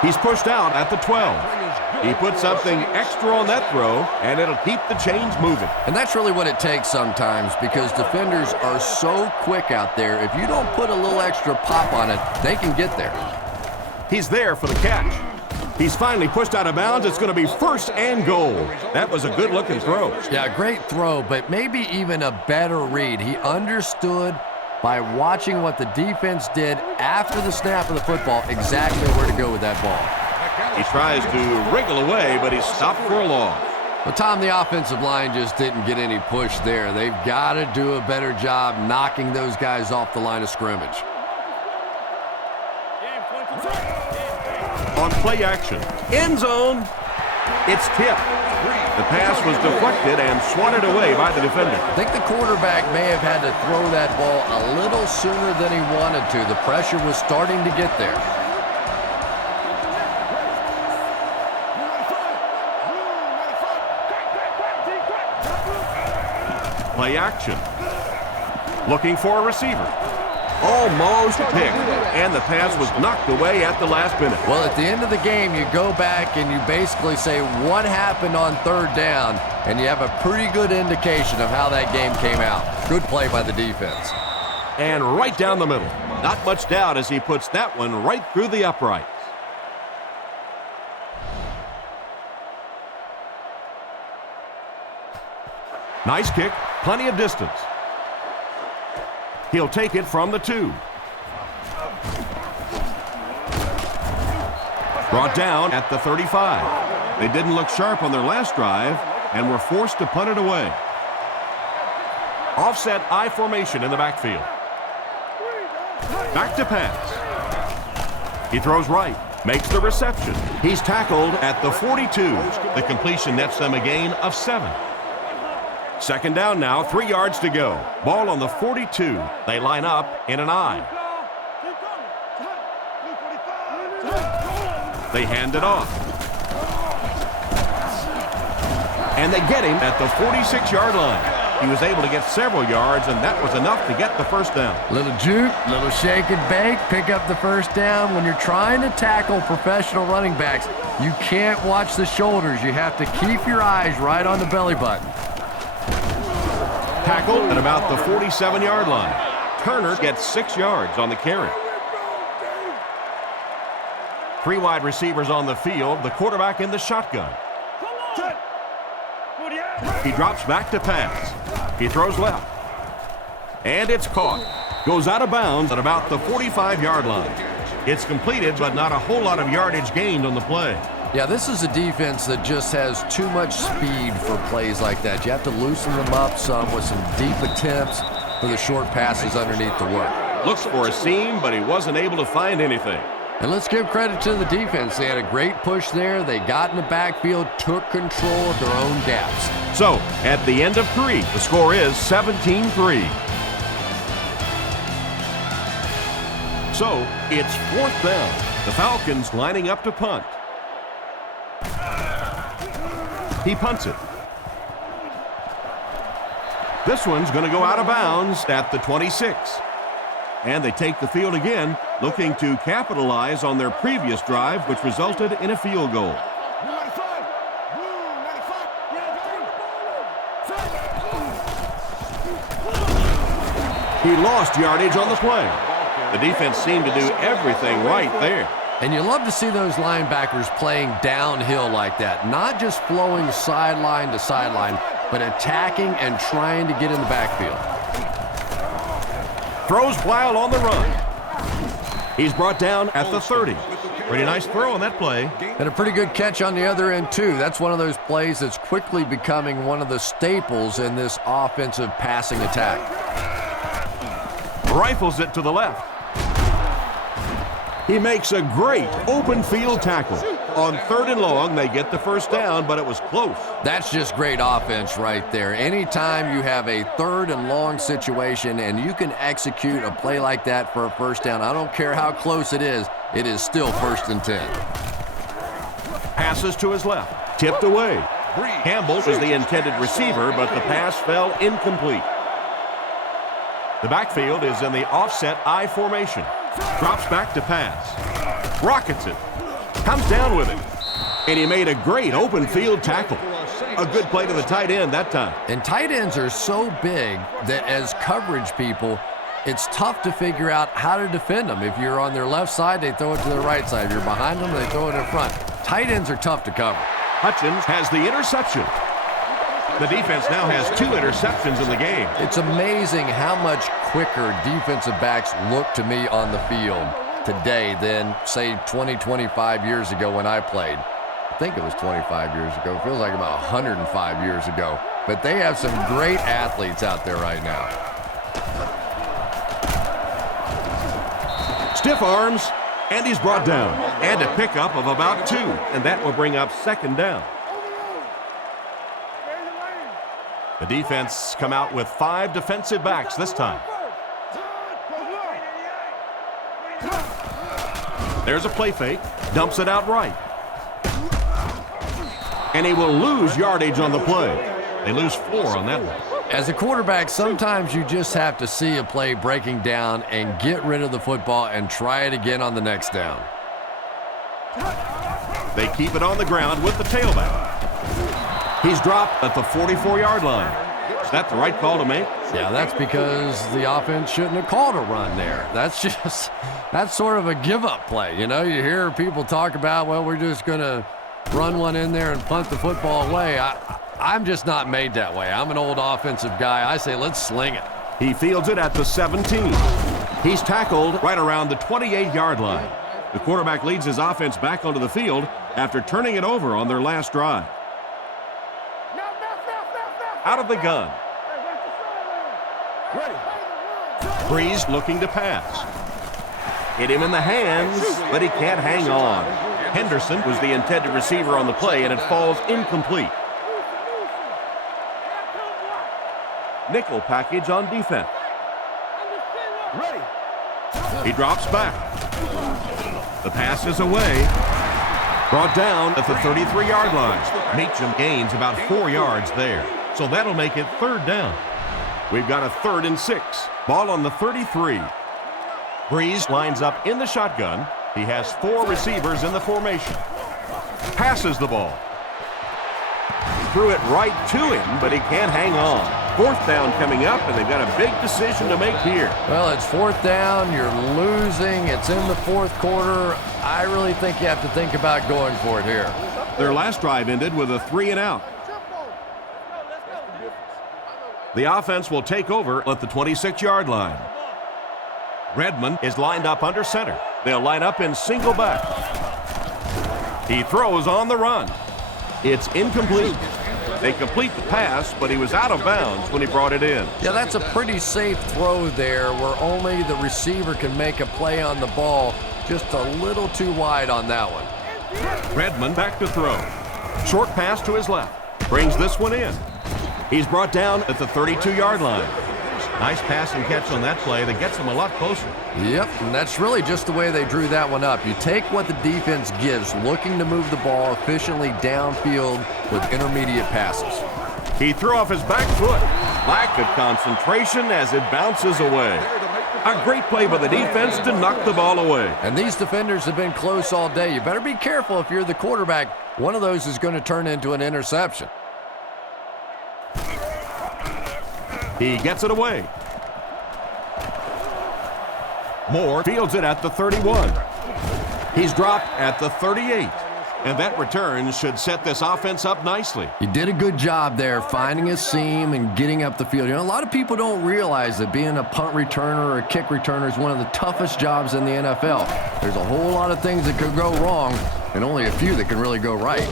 He's pushed out at the 12. He put something extra on that throw, and it'll keep the chains moving. And that's really what it takes sometimes, because defenders are so quick out there. If you don't put a little extra pop on it, they can get there. He's there for the catch. He's finally pushed out of bounds. It's going to be 1st and goal. That was a good-looking throw. Yeah, great throw, but maybe even a better read. He understood by watching what the defense did after the snap of the football exactly where to go with that ball. He tries to wriggle away, but he's stopped for a loss. Well, Tom, the offensive line just didn't get any push there. They've got to do a better job knocking those guys off the line of scrimmage. On play action, end zone, it's tipped. The pass was deflected and swatted away by the defender. I think the quarterback may have had to throw that ball a little sooner than he wanted to. The pressure was starting to get there. Play action. Looking for a receiver. Almost picked, and the pass was knocked away at the last minute. Well, at the end of the game, you go back and you basically say what happened on 3rd down, and you have a pretty good indication of how that game came out. Good play by the defense. And right down the middle. Not much doubt as he puts that one right through the uprights. Nice kick, plenty of distance. He'll take it from the 2. Brought down at the 35. They didn't look sharp on their last drive and were forced to punt it away. Offset I formation in the backfield. Back to pass. He throws right, makes the reception. He's tackled at the 42. The completion nets them a gain of 7. 2nd down now, 3 yards to go. Ball on the 42. They line up in an I. They hand it off. And they get him at the 46-yard line. He was able to get several yards, and that was enough to get the 1st down. Little juke, little shake and bake, pick up the 1st down. When you're trying to tackle professional running backs, you can't watch the shoulders. You have to keep your eyes right on the belly button. Tackled at about the 47-yard line. Turner gets 6 yards on the carry. 3 wide receivers on the field, the quarterback in the shotgun. He drops back to pass. He throws left. And it's caught. Goes out of bounds at about the 45-yard line. It's completed, but not a whole lot of yardage gained on the play. Yeah, this is a defense that just has too much speed for plays like that. You have to loosen them up some with some deep attempts for the short passes underneath the work. Looks for a seam, but he wasn't able to find anything. And let's give credit to the defense. They had a great push there. They got in the backfield, took control of their own gaps. So, at the end of 3, the score is 17-3. So, it's 4th down. The Falcons lining up to punt. He punts it. This one's going to go out of bounds at the 26. And they take the field again, looking to capitalize on their previous drive, which resulted in a field goal. He lost yardage on the play. The defense seemed to do everything right there. And you love to see those linebackers playing downhill like that, not just flowing sideline to sideline, but attacking and trying to get in the backfield. Throws while on the run. He's brought down at the 30. Pretty nice throw on that play. And a pretty good catch on the other end, too. That's one of those plays that's quickly becoming one of the staples in this offensive passing attack. Rifles it to the left. He makes a great open field tackle. On 3rd and long, they get the first down, but it was close. That's just great offense right there. Anytime you have a 3rd and long situation and you can execute a play like that for a first down, I don't care how close it is still 1st and 10. Passes to his left, tipped away. Campbell was the intended receiver, but the pass fell incomplete. The backfield is in the offset I formation. Drops back to pass. Rockets it. Comes down with it. And he made a great open field tackle. A good play to the tight end that time. And tight ends are so big that as coverage people, it's tough to figure out how to defend them. If you're on their left side, they throw it to their right side. If you're behind them, they throw it in front. Tight ends are tough to cover. Hutchins has the interception. The defense now has 2 interceptions in the game. It's amazing how much quicker defensive backs look to me on the field today than, say, 20, 25 years ago when I played. I think it was 25 years ago. It feels like about 105 years ago. But they have some great athletes out there right now. Stiff arms, and he's brought down. And a pickup of about 2, and that will bring up 2nd down. The defense come out with 5 defensive backs this time. There's a play fake, dumps it out right. And he will lose yardage on the play. They lose 4 on that one. As a quarterback, sometimes you just have to see a play breaking down and get rid of the football and try it again on the next down. They keep it on the ground with the tailback. He's dropped at the 44-yard line. Is that the right call to make? Yeah, that's because the offense shouldn't have called a run there. That's sort of a give-up play. You know, you hear people talk about, well, we're just going to run one in there and punt the football away. I'm just not made that way. I'm an old offensive guy. I say, let's sling it. He fields it at the 17. He's tackled right around the 28-yard line. The quarterback leads his offense back onto the field after turning it over on their last drive. Out of the gun. Breeze looking to pass. Hit him in the hands, but he can't hang on. Henderson was the intended receiver on the play, and it falls incomplete. Nickel package on defense. He drops back. The pass is away. Brought down at the 33-yard line. Meacham gains about 4 yards there. So that'll make it 3rd down. We've got a 3rd and 6. Ball on the 33. Breeze lines up in the shotgun. He has 4 receivers in the formation. Passes the ball. Threw it right to him, but he can't hang on. 4th down coming up, and they've got a big decision to make here. Well, it's 4th down. You're losing. It's in the 4th quarter. I really think you have to think about going for it here. Their last drive ended with a 3-and-out. The offense will take over at the 26-yard line. Redmond is lined up under center. They'll line up in single back. He throws on the run. It's incomplete. They complete the pass, but he was out of bounds when he brought it in. Yeah, that's a pretty safe throw there where only the receiver can make a play on the ball. Just a little too wide on that one. Redmond back to throw. Short pass to his left. Brings this one in. He's brought down at the 32-yard line. Nice pass and catch on that play that gets him a lot closer. Yep, and that's really just the way they drew that one up. You take what the defense gives, looking to move the ball efficiently downfield with intermediate passes. He threw off his back foot. Lack of concentration as it bounces away. A great play by the defense to knock the ball away. And these defenders have been close all day. You better be careful if you're the quarterback. One of those is going to turn into an interception. He gets it away. Moore fields it at the 31. He's dropped at the 38. And that return should set this offense up nicely. He did a good job there finding a seam and getting up the field. You know, a lot of people don't realize that being a punt returner or a kick returner is one of the toughest jobs in the NFL. There's a whole lot of things that could go wrong and only a few that can really go right.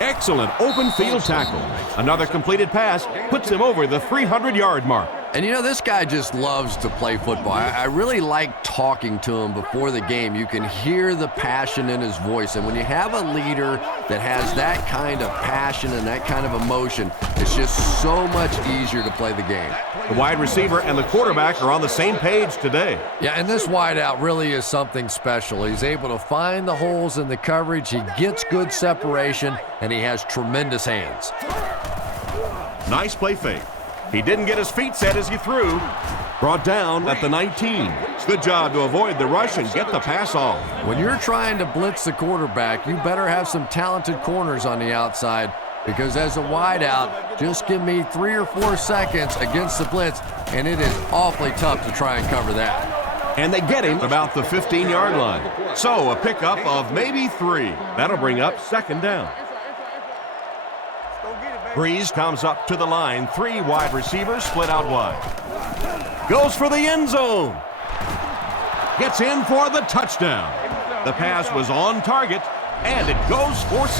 Excellent open field tackle. Another completed pass puts him over the 300-yard mark. And you know, this guy just loves to play football. I really like talking to him before the game. You can hear the passion in his voice. And when you have a leader that has that kind of passion and that kind of emotion, it's just so much easier to play the game. The wide receiver and the quarterback are on the same page today. Yeah, and this wideout really is something special. He's able to find the holes in the coverage. He gets good separation, and he has tremendous hands. Nice play fake. He didn't get his feet set as he threw. Brought down at the 19. It's a good job to avoid the rush and get the pass off. When you're trying to blitz the quarterback, you better have some talented corners on the outside, because as a wideout, just give me 3 or 4 seconds against the blitz, and it is awfully tough to try and cover that. And they get him about the 15-yard line. So a pickup of maybe 3. That'll bring up second down. Breeze comes up to the line. 3 wide receivers split out wide. Goes for the end zone. Gets in for the touchdown. The pass was on target, and it goes for 6.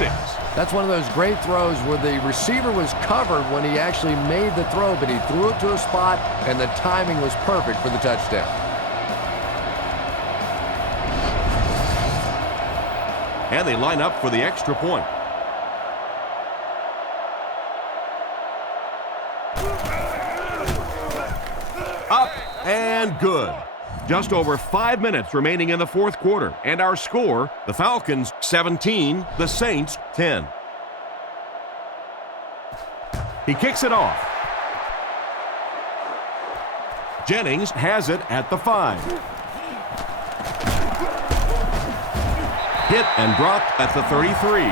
That's one of those great throws where the receiver was covered when he actually made the throw, but he threw it to a spot, and the timing was perfect for the touchdown. And they line up for the extra point. Up and good. Just over 5 minutes remaining in the fourth quarter. And our score, the Falcons 17, the Saints 10. He kicks it off. Jennings has it at the 5. Hit and dropped at the 33.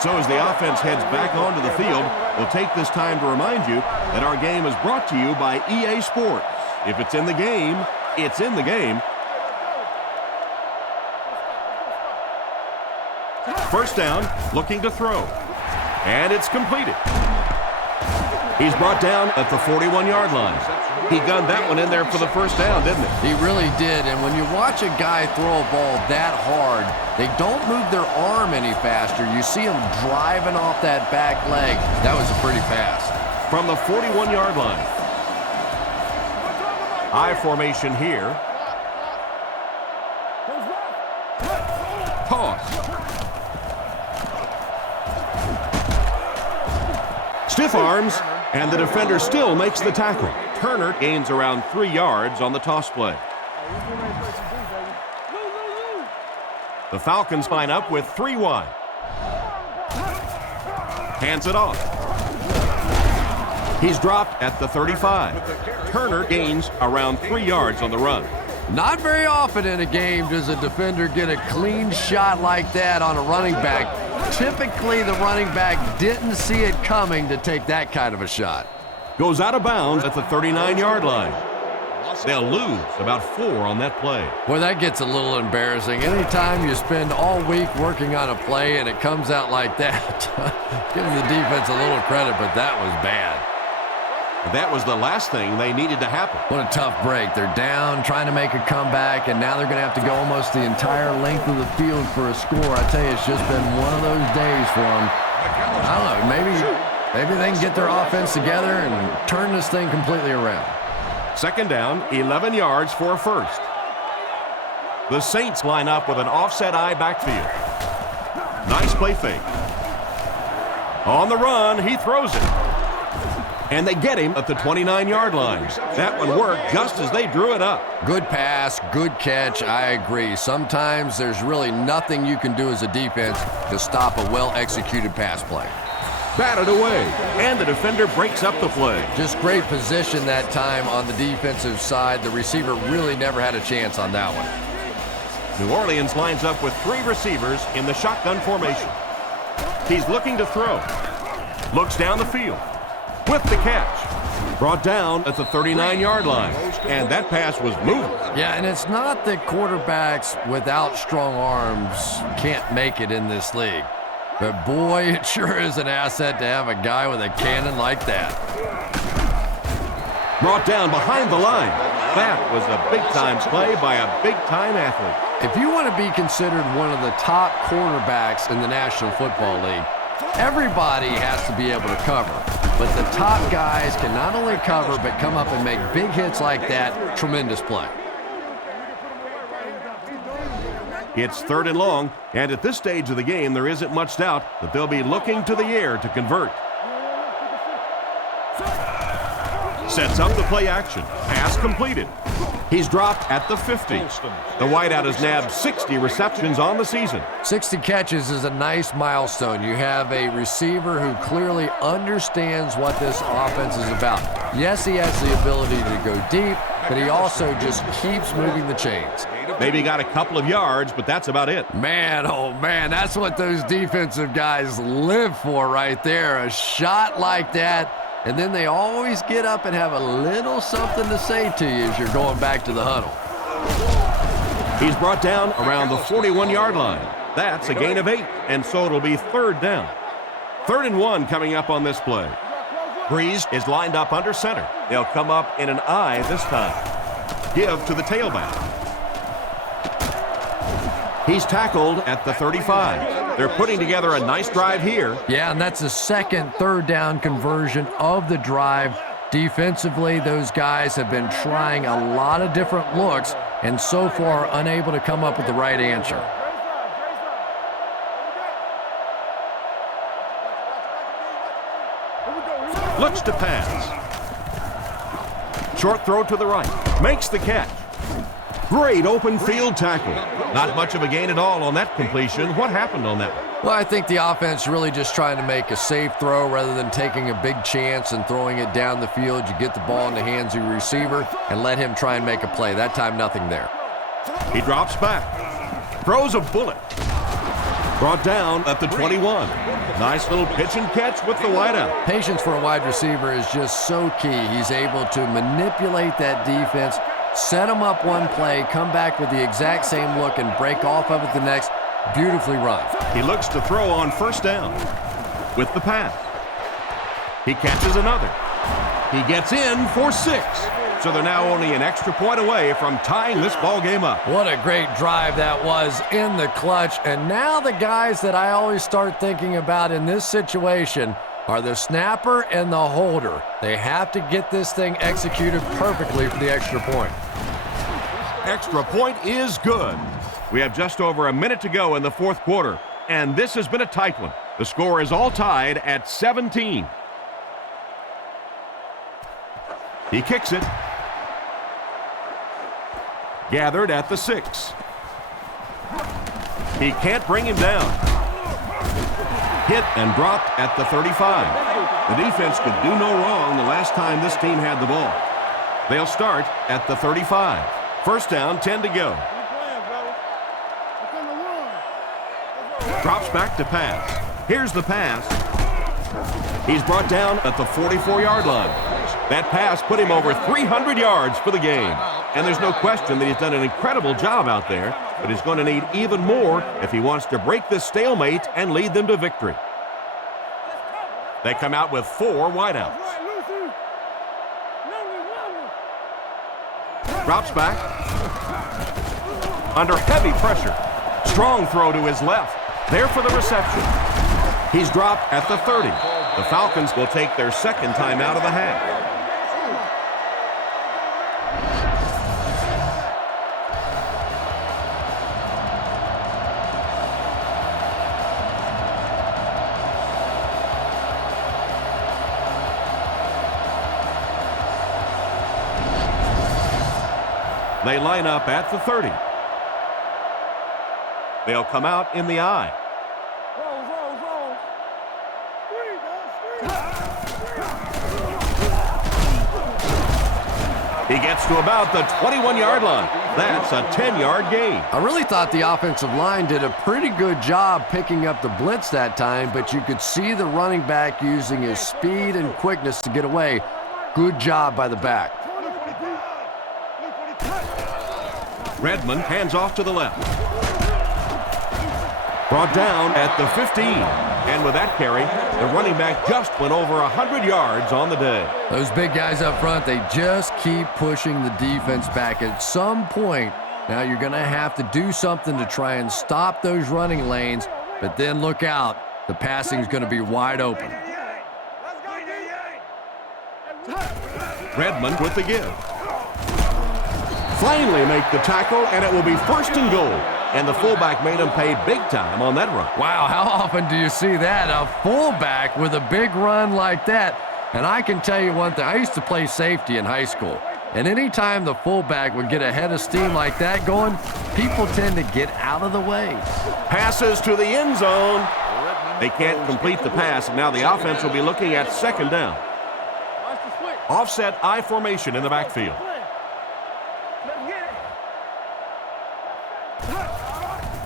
So as the offense heads back onto the field, we'll take this time to remind you that our game is brought to you by EA Sports. If it's in the game, it's in the game. First down, looking to throw. And it's completed. He's brought down at the 41-yard line. He gunned that one in there for the first down, didn't he? He really did, and when you watch a guy throw a ball that hard, they don't move their arm any faster. You see him driving off that back leg. That was a pretty pass. From the 41-yard line. I formation here. Toss. Stiff arms, and the defender still makes the tackle. Turner gains around 3 yards on the toss play. The Falcons line up with 3 wide. Hands it off. He's dropped at the 35. Turner gains around 3 yards on the run. Not very often in a game does a defender get a clean shot like that on a running back. Typically, the running back didn't see it coming to take that kind of a shot. Goes out of bounds at the 39-yard line. They'll lose about 4 on that play. Boy, that gets a little embarrassing. Anytime you spend all week working on a play and it comes out like that, giving the defense a little credit, but that was bad. That was the last thing they needed to happen. What a tough break. They're down, trying to make a comeback, and now they're going to have to go almost the entire length of the field for a score. I tell you, it's just been one of those days for them. I don't know, maybe they can get their offense together and turn this thing completely around. Second down, 11 yards for a first. The Saints line up with an offset eye backfield. Nice play fake. On the run, he throws it. And they get him at the 29-yard line. That one worked just as they drew it up. Good pass, good catch, I agree. Sometimes there's really nothing you can do as a defense to stop a well-executed pass play. Batted away, and the defender breaks up the play. Just great position that time on the defensive side. The receiver really never had a chance on that one. New Orleans lines up with 3 receivers in the shotgun formation. He's looking to throw. Looks down the field. With the catch. Brought down at the 39-yard line. And that pass was moving. Yeah, and it's not that quarterbacks without strong arms can't make it in this league. But boy, it sure is an asset to have a guy with a cannon like that. Brought down behind the line. That was a big-time play by a big-time athlete. If you want to be considered one of the top quarterbacks in the National Football League, everybody has to be able to cover. But the top guys can not only cover, but come up and make big hits like that. Tremendous play. It's 3rd and long, and at this stage of the game, there isn't much doubt that they'll be looking to the air to convert. Sets up the play action. Pass completed. He's dropped at the 50. The wideout has nabbed 60 receptions on the season. 60 catches is a nice milestone. You have a receiver who clearly understands what this offense is about. Yes, he has the ability to go deep, but he also just keeps moving the chains. Maybe got a couple of yards, but that's about it. Man, oh man, that's what those defensive guys live for right there. A shot like that. And then they always get up and have a little something to say to you as you're going back to the huddle. He's brought down around the 41-yard line. That's a gain of 8, and so it'll be 3rd down. 3rd and 1 coming up on this play. Breeze is lined up under center. They'll come up in an I this time. Give to the tailback. He's tackled at the 35. They're putting together a nice drive here. Yeah, and that's the second 3rd down conversion of the drive. Defensively, those guys have been trying a lot of different looks and so far unable to come up with the right answer. Looks to pass. Short throw to the right. Makes the catch. Great open field tackle. Not much of a gain at all on that completion. What happened on that one? Well, I think the offense really just trying to make a safe throw rather than taking a big chance and throwing it down the field. You get the ball in the hands of your receiver and let him try and make a play. That time, nothing there. He drops back. Throws a bullet. Brought down at the 21. Nice little pitch and catch with the wideout. Patience for a wide receiver is just so key. He's able to manipulate that defense, set them up one play, come back with the exact same look, and break off of it the next. Beautifully run. He looks to throw on 1st down with the pass. He catches another. He gets in for 6. So they're now only an extra point away from tying this ball game up. What a great drive that was in the clutch. And now the guys that I always start thinking about in this situation are the snapper and the holder. They have to get this thing executed perfectly for the extra point. Extra point is good. We have just over a minute to go in the 4th quarter, and this has been a tight one. The score is all tied at 17. He kicks it. Gathered at the 6. He can't bring him down. Hit and dropped at the 35. The defense could do no wrong the last time this team had the ball. They'll start at the 35. 1st down, 10 to go. Drops back to pass. Here's the pass. He's brought down at the 44-yard line. That pass put him over 300 yards for the game. And there's no question that he's done an incredible job out there, but he's going to need even more if he wants to break this stalemate and lead them to victory. They come out with 4 wideouts. Drops back. Under heavy pressure. Strong throw to his left. There for the reception. He's dropped at the 30. The Falcons will take their 2nd time out of the half. They line up at the 30. They'll come out in the I. He gets to about the 21-yard line. That's a 10-yard gain. I really thought the offensive line did a pretty good job picking up the blitz that time, but you could see the running back using his speed and quickness to get away. Good job by the back. Redmond hands off to the left. Brought down at the 15. And with that carry, the running back just went over 100 yards on the day. Those big guys up front, they just keep pushing the defense back. At some point, now you're going to have to do something to try and stop those running lanes, but then look out. The passing is going to be wide open. Redmond with the give. Finally make the tackle, and it will be first and goal. And the fullback made him pay big time on that run. Wow, how often do you see that? A fullback with a big run like that. And I can tell you one thing. I used to play safety in high school. And anytime the fullback would get a head of steam like that going, people tend to get out of the way. Passes to the end zone. They can't complete the pass, and now the offense will be looking at second down. Offset I formation in the backfield.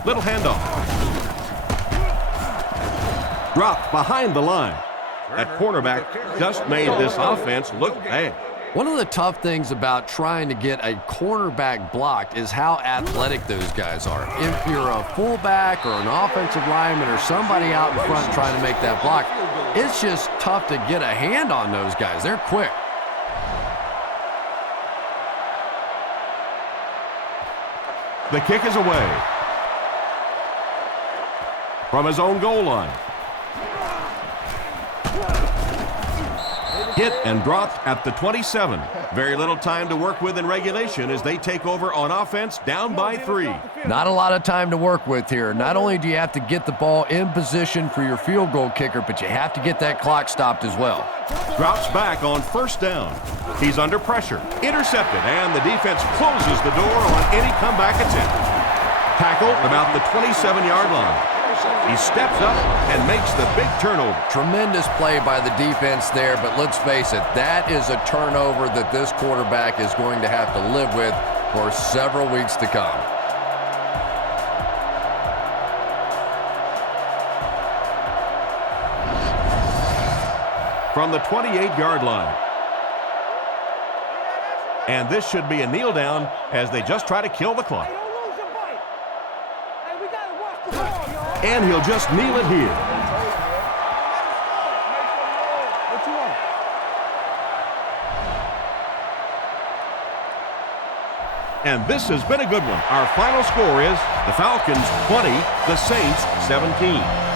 Little handoff. Dropped behind the line. That cornerback just made this offense look bad. One of the tough things about trying to get a cornerback blocked is how athletic those guys are. If you're a fullback or an offensive lineman or somebody out in front trying to make that block, it's just tough to get a hand on those guys. They're quick. The kick is away. From his own goal line. Hit and dropped at the 27. Very little time to work with in regulation as they take over on offense, down by 3. Not a lot of time to work with here. Not only do you have to get the ball in position for your field goal kicker, but you have to get that clock stopped as well. Drops back on first down. He's under pressure. Intercepted, and the defense closes the door on any comeback attempt. Tackled about the 27-yard line. He steps up and makes the big turnover. Tremendous play by the defense there, but let's face it, that is a turnover that this quarterback is going to have to live with for several weeks to come. From the 28-yard line. And this should be a kneel down as they just try to kill the clock. And he'll just kneel it here. And this has been a good one. Our final score is the Falcons 20, the Saints 17.